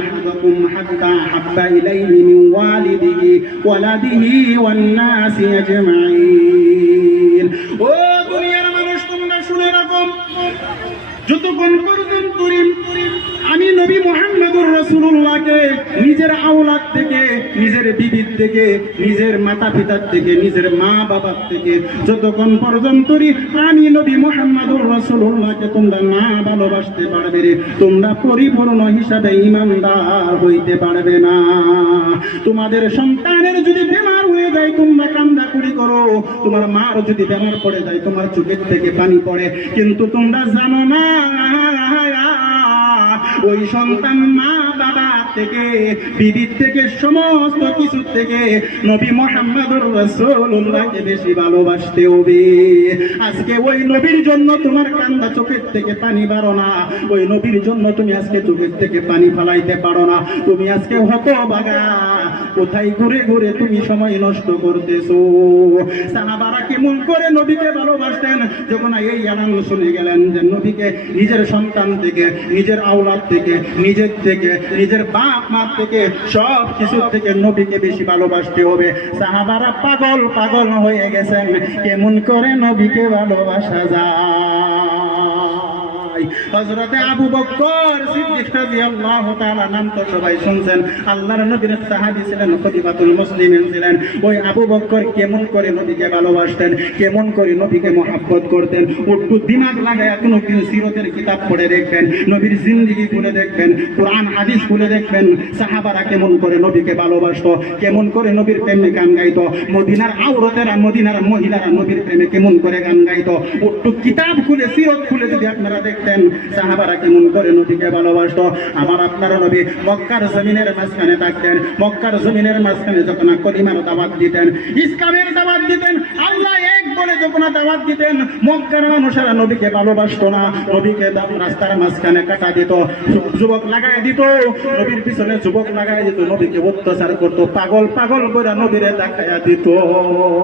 أحدكم حتى أحب إليه من والده ولده والناس أجمعين ও দুনিয়ার মানুষ তোমরা শুনে রাখো যতক্ষণ পর্যন্ত আমি নবী মুহাম্মদুর রাসূলুল্লাহকে নিজের আওলাদ থেকে, নিজের বিবি থেকে, নিজের মাতা পিতার থেকে, নিজের মা বাবার থেকে যতক্ষণ পর্যন্ত আমি নবী মুহাম্মদুর রাসূলুল্লাহকে তোমরা না ভালোবাসতে পারবে রে, তোমরা পরিপূর্ণ হিসাবে ঈমানদার হইতে পারবে না। তোমাদের সন্তানের যদি বেমার হয়ে যায় তোমরা কান্দাকুড়ি করো, তোমার মার যদি বেমার পড়ে যায় তোমার চোখের থেকে পানি পড়ে, কিন্তু তোমরা জানো না ওই সন্তান মা বাবা থেকে, বিবির থেকে, সমস্ত কিছু থেকে নবী মুহাম্মদুর রাসূলুল্লাহকে বেশি ভালোবাসতে হবে। আজকে ওই নবীর জন্য তোমার কান্না চোখের থেকে পানি বারো না, ওই নবীর জন্য তুমি আজকে চোখের থেকে পানি ফেলাইতে পারো না। তুমি আজকে হতভাগা, কোথায় ঘুরে ঘুরে তুমি সময় নষ্ট করতেছো। সাহাবারা কেমন করে নবীকে ভালোবাসতেন, যখন এই আলান শুনে গেলেন যে নবীকে নিজের সন্তান থেকে, নিজের আওলাদ থেকে, নিজের থেকে, নিজের বাপ মা থেকে, সব কিছু থেকে নবীকে বেশি ভালোবাসতে হবে। সাহাবারা পাগল পাগল হয়ে গেছেন, কেমন করে নবীকে ভালোবাসা যায়। হযরতে আবু বকর সিদ্দিক রাদিয়াল্লাহু তাআলা নাম তো সবাই শুনছেন, আল্লাহর নবীর সাহাবী ছিলেন, খলিফাতুল মুসলিমিন ছিলেন। ওই আবু বকর কেমন করে নবীকে ভালোবাসতেন, কেমন করে নবীকে মহব্বত করতেন, একটু দিমাগ লাগায় কোনো সিরতের কিতাব পড়ে দেখবেন, নবীর জিন্দেগি খুলে দেখবেন, কোরআন হাদিস খুলে দেখবেন সাহাবারা কেমন করে নবীকে ভালোবাসতো, কেমন করে নবীর প্রেমে গান গাইতো। মদিনার আওরাতেরা, মদিনার মহিলারা নবীর প্রেমে কেমন করে গান গাইতো, একটু কিতাব খুলে সিরত খুলে যদি আপনারা দেখতেন সাহাবারা কেমন করে নবীকে ভালোবাসতো। আমার আপনার নবী মক্কার জমিনের মাঝখানে থাকতেন, মক্কার জমিনের মাঝখানে যখন কলিমার দাওয়াত দিতেন, ইসলামের দাওয়াত দিতেন, আল্লাহ এক বলে যখন দাওয়াত দিতেন, মক্কার মানুষেরা নবীকে ভালোবাসতো না, নবীকে রাস্তার মাঝখানে কাটা দিত, যুবক লাগাই দিত, নবীর পিছনে যুবক লাগাই দিত, নবীকে অত্যাচার করতো, পাগল পাগল করে নবীরে দেখাইয়া দিত।